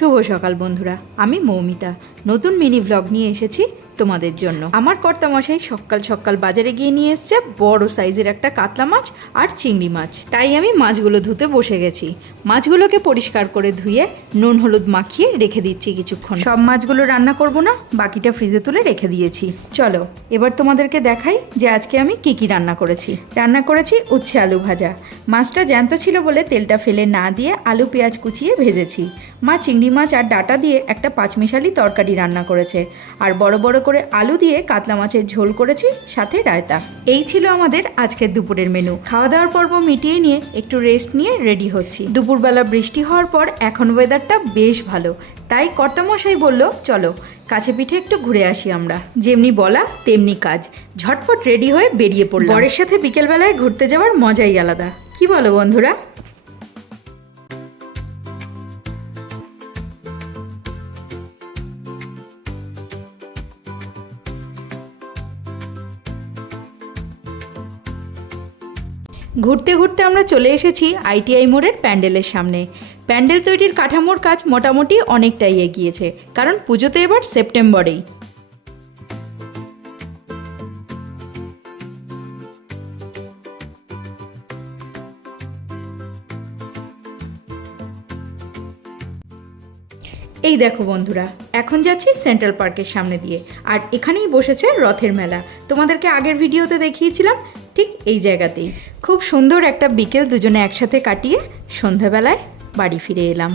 শুভ সকাল বন্ধুরা, আমি মৌমিতা নতুন মিনি ব্লগ নিয়ে এসেছি তোমাদের জন্য। আমার কর্তামশাই সকাল সকাল বাজারে গিয়ে নিয়ে এসেছে বড় সাইজের একটা কাতলা মাছ আর চিংড়ি মাছ। তাই আমি মাছগুলো ধুতে বসে গেছি। মাছগুলোকে পরিষ্কার করে ধুয়ে নুন হলুদ মাখিয়ে রেখে দিচ্ছি কিছুক্ষণ। সব মাছগুলো রান্না করব না, বাকিটা ফ্রিজে তুলে রেখে দিয়েছি। চলো এবার তোমাদেরকে দেখাই যে আজকে আমি কি রান্না করেছি। রান্না করেছি উচ্ছে আলু ভাজা। মাছটা জ্যান্ত ছিল বলে তেলটা ফেলে না দিয়ে আলু পেঁয়াজ কুচিয়ে ভেজেছি। মা চিংড়ি মাছ আর ডাঁটা দিয়ে একটা পাঁচমিশালি তরকারি রান্না করেছে, আর বড় বড় করে আলু দিয়ে কাতলা মাছের ঝোল করেছি, সাথে রায়তা। এই ছিল আমাদের আজকের দুপুরের মেনু। খাওয়া দাওয়ার পর্ব মিটিয়ে নিয়ে একটু রেস্ট নিয়ে রেডি হচ্ছি। দুপুরবেলা বৃষ্টি হওয়ার পর এখন ওয়েদারটা বেশ ভালো, তাই কর্তামশাই বলল চলো কাছে পিঠে একটু ঘুরে আসি আমরা। যেমনি বলা তেমনি কাজ, ঝটপট রেডি হয়ে বেরিয়ে পড়লাম। বরের সাথে বিকেলবেলায় ঘুরতে যাওয়ার মজাই আলাদা, কি বলো বন্ধুরা? ঘুরতে ঘুরতে আমরা চলে এসেছি আইটিআই মোড়ের প্যান্ডেলের সামনে। প্যান্ডেল তৈরির কাঠামোর কাজ মোটামুটি অনেকটাই এগিয়েছে, কারণ পুজো তো এবার সেপ্টেম্বরেই। এই দেখো বন্ধুরা, এখন যাচ্ছি সেন্ট্রাল পার্কের সামনে দিয়ে, আর এখানেই বসেছে রথের মেলা। তোমাদেরকে আগের ভিডিওতে দেখিয়েছিলাম ঠিক এই জায়গাতেই। খুব সুন্দর একটা বিকেল দুজনে একসাথে কাটিয়ে সন্ধ্যাবেলায় বাড়ি ফিরে এলাম।